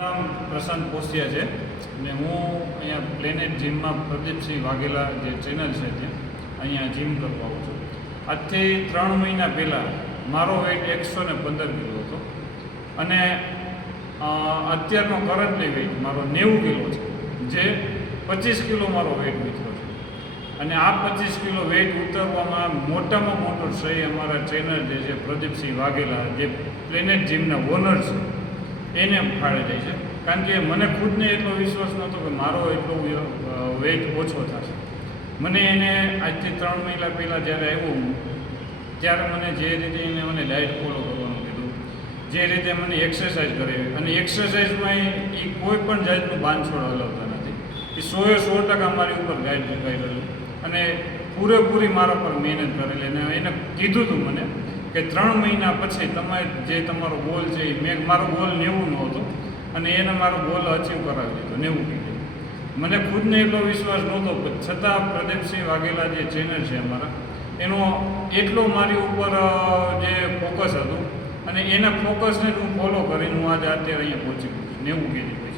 નામ પ્રશાંત પોસ્ટિયા છે અને હું અહીંયા પ્લેનેટ જીમમાં પ્રદીપસિંહ વાઘેલા જે ચેનલ છે ત્યાં અહીંયા જીમ કરવા આવું છું. આજથી 3 મહિના પહેલાં મારો વેઇટ 115 કિલો હતો અને અત્યારનો કરંટલી વેઇટ મારો 90 કિલો છે, જે 25 કિલો મારો વેઇટ ઉતર્યો છે. અને આ 25 કિલો વેઇટ ઉતરવામાં મોટામાં મોટો શ્રેય અમારા ટ્રેનર જે છે પ્રદીપસિંહ વાઘેલા, જે પ્લેનેટ જીમના ઓનર છે, એને ફાળે જાય છે. કારણ કે મને ખુદને એટલો વિશ્વાસ નહોતો કે મારો એટલો વેઇટ ઓછો થશે. મને એને આજથી 3 મહિના પહેલાં જ્યારે આવ્યું ત્યારે મને જે રીતે એને મને ડાયટ ફોલો કરવાનું કીધું, જે રીતે મને એક્સરસાઇઝ કરાવી, અને એક્સરસાઇઝમાં એ કોઈ પણ જાતનું બાંધછોડ હલાવતા નથી. એ 100% મારી ઉપર ગાઈડ કરેલું અને પૂરેપૂરી મારા પર મહેનત કરેલી. અને એને કીધું હતું મને કે 3 મહિના પછી તમે જે તમારો ગોલ છે એ મારો ગોલ 90 નો હતો અને એને મારો ગોલ અચીવ કરાવી દીધો 90 કિલો. મને ખુદને એટલો વિશ્વાસ નહોતો, છતાં પ્રદીપસિંહ વાઘેલા જે ચેનલ છે અમારા, એનો એટલો મારી ઉપર જે ફોકસ હતું અને એના ફોકસને હું ફોલો કરીને હું આજે અત્યારે અહીંયા પહોંચી ગયો 90 કિલો.